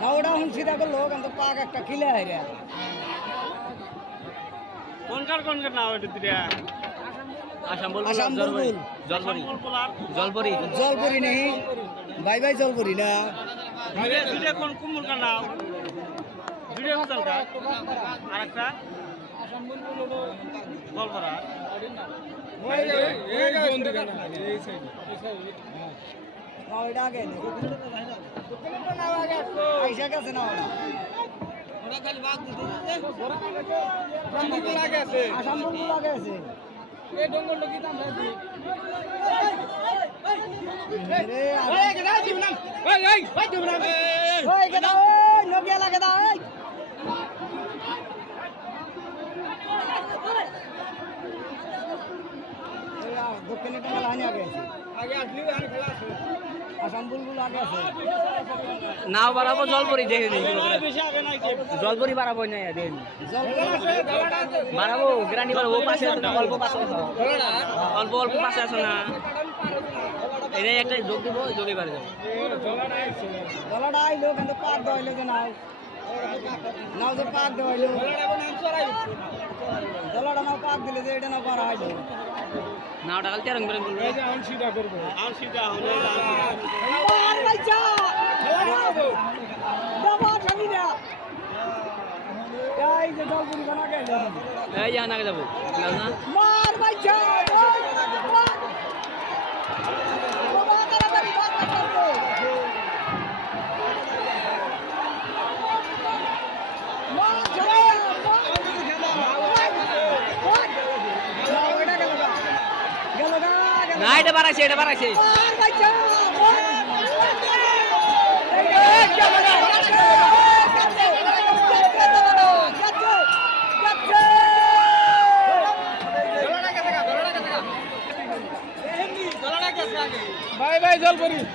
না ওটা এখন সিধা করলো কিন্তু পাক একটা খিলে হাইরা কোনকার নাম এটা দিরা আসাম বলবো আসাম বুলবুল জলপরি পোলার জলপরি জলপরি নেই বাই বাই জলপরি না দুইটা কোন কুমুরকার নাম দুইটা কোনকার আরেকটা আসাম বুলবুল গলপাড়া ওইটা আগে আইসা গেছে না আসাম বুলবুল আগে আছে নকিয়া লাগে দা দক্ষিণে টাকা লাইনে আগে আছে আসাম বুলবুল আগে আছে নাও বাড়াবো জলপরি দেখে নিই বেশি আগে নাই যে জলপরি বাড়াবো না দেখে নিই বাড়াবো গ্রানি বাড়াবো পাশে আছে না অল্প পাশে আছে অল্প অল্প পাশে আছে না এটা একটা যোগ দিব যোগে বাড়ে যাবে গলাটা আইলো কিন্তু পাক দেওয়াইলো যে নাও নাও যে পাক দেওয়াইলো গলাটা নাও পাক দিলে যে এটা নাও পারা হইলো নাওটা কাল তেরং বেরং করবে আম সিধা হলে মার বাইচা বাবা জানি না এই যে জলপুরি বানা গেল এই যে আনাকে যাবো না মার বাইচা বাবা তাড়াতাড়ি মার বাইচা মার জানি না এটা বাড়াইছে মার বাইচা বাই বাই জলপরি